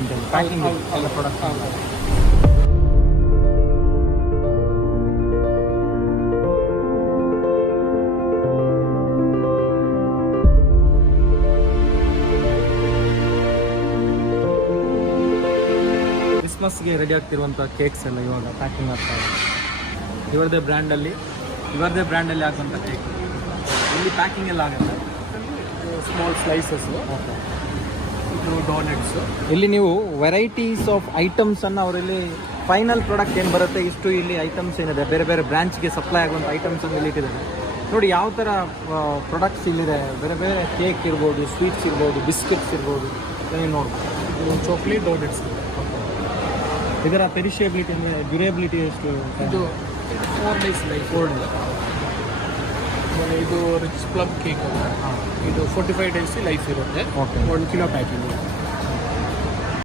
ಅಂತ ಹೇಳಿ ಪ್ಯಾಕಿಂಗ್ ಎಲ್ಲ ಪ್ರಾಡಕ್ಟ್. ಕ್ರಿಸ್ಮಸ್ಗೆ ರೆಡಿ ಆಗ್ತಿರುವಂಥ ಕೇಕ್ಸ್ ಎಲ್ಲ ಇವಾಗ ಪ್ಯಾಕಿಂಗ್ ಆಗ್ತಾ ಇದೆ. ಇವರದೇ ಬ್ರ್ಯಾಂಡಲ್ಲಿ ಆಗುವಂಥ ಕೇಕ್ ಇಲ್ಲಿ ಪ್ಯಾಕಿಂಗ್ ಎಲ್ಲ ಆಗುತ್ತೆ. ಸ್ಮಾಲ್ ಸ್ಲೈಸಸ್, ಇದು ಡೋನೆಟ್ಸ್. ಇಲ್ಲಿ ನೀವು ವೆರೈಟೀಸ್ ಆಫ್ ಐಟಮ್ಸನ್ನು ಅವರಲ್ಲಿ ಫೈನಲ್ ಪ್ರಾಡಕ್ಟ್ ಏನು ಬರುತ್ತೆ ಇಷ್ಟು ಇಲ್ಲಿ ಐಟಮ್ಸ್ ಏನಿದೆ ಬೇರೆ ಬೇರೆ ಬ್ರಾಂಚ್ಗೆ ಸಪ್ಲೈ ಆಗುವಂಥ ಐಟಮ್ಸನ್ನು ಇಲ್ಲಿ ಇಟ್ಟಿದ್ದಾರೆ. ನೋಡಿ ಯಾವ ಥರ ಪ್ರಾಡಕ್ಟ್ಸ್ ಇಲ್ಲಿದೆ. ಬೇರೆ ಬೇರೆ ಕೇಕ್ ಇರ್ಬೋದು, ಸ್ವೀಟ್ಸ್ ಇರ್ಬೋದು, ಬಿಸ್ಕೆಟ್ಸ್ ಇರ್ಬೋದು. ನೀವು ನೋಡ್ಬೋದು ಇದು ಚಾಕ್ಲೇಟ್ ಡೋನೆಟ್ಸ್. ಇದರ ಪೆರಿಷಿಯಬಿಲಿಟಿ ಅಂದರೆ ಡ್ಯೂರೇಬಿಲಿಟಿ ಎಷ್ಟು? ಇದು 4 days ಲೈಫ್. 4 days. ಇದು ರಿಚ್ ಪ್ಲಮ್ ಕೇಕ್ ಅಂತ. ಇದು 45 days ಲೈಫ್ ಇರುತ್ತೆ. ಓಕೆ. 1 kilo packing.